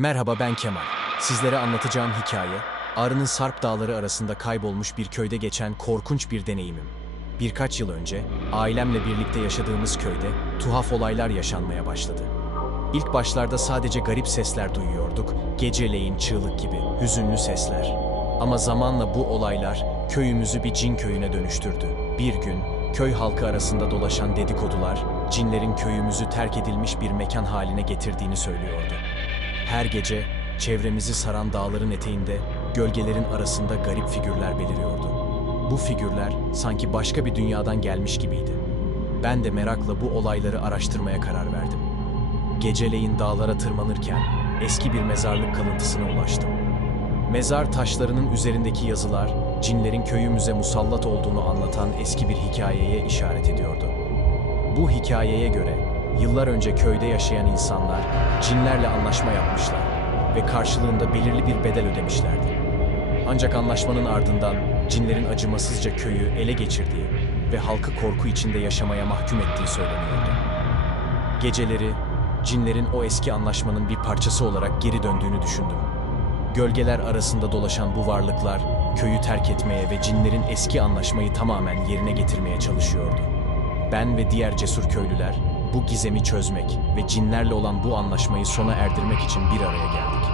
Merhaba ben Kemal. Sizlere anlatacağım hikaye, Ağrı'nın Sarp Dağları arasında kaybolmuş bir köyde geçen korkunç bir deneyimim. Birkaç yıl önce ailemle birlikte yaşadığımız köyde tuhaf olaylar yaşanmaya başladı. İlk başlarda sadece garip sesler duyuyorduk, geceleyin çığlık gibi, hüzünlü sesler. Ama zamanla bu olaylar köyümüzü bir cin köyüne dönüştürdü. Bir gün köy halkı arasında dolaşan dedikodular, cinlerin köyümüzü terk edilmiş bir mekan haline getirdiğini söylüyordu. Her gece çevremizi saran dağların eteğinde gölgelerin arasında garip figürler beliriyordu. Bu figürler sanki başka bir dünyadan gelmiş gibiydi. Ben de merakla bu olayları araştırmaya karar verdim. Geceleyin dağlara tırmanırken eski bir mezarlık kalıntısına ulaştım. Mezar taşlarının üzerindeki yazılar cinlerin köyümüze musallat olduğunu anlatan eski bir hikayeye işaret ediyordu. Bu hikayeye göre yıllar önce köyde yaşayan insanlar cinlerle anlaşma yapmışlar ve karşılığında belirli bir bedel ödemişlerdi. Ancak anlaşmanın ardından cinlerin acımasızca köyü ele geçirdiği ve halkı korku içinde yaşamaya mahkum ettiği söyleniyordu. Geceleri cinlerin o eski anlaşmanın bir parçası olarak geri döndüğünü düşündüm. Gölgeler arasında dolaşan bu varlıklar köyü terk etmeye ve cinlerin eski anlaşmayı tamamen yerine getirmeye çalışıyordu. Ben ve diğer cesur köylüler bu gizemi çözmek ve cinlerle olan bu anlaşmayı sona erdirmek için bir araya geldik.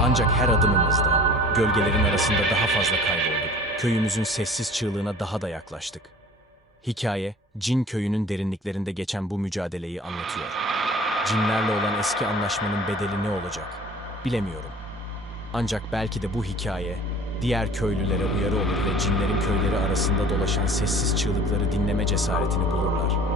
Ancak her adımımızda gölgelerin arasında daha fazla kaybolduk. Köyümüzün sessiz çığlığına daha da yaklaştık. Hikaye, Cin köyünün derinliklerinde geçen bu mücadeleyi anlatıyor. Cinlerle olan eski anlaşmanın bedeli ne olacak? Bilemiyorum. Ancak belki de bu hikaye diğer köylülere uyarı olur ve cinlerin köyleri arasında dolaşan sessiz çığlıkları dinleme cesaretini bulurlar.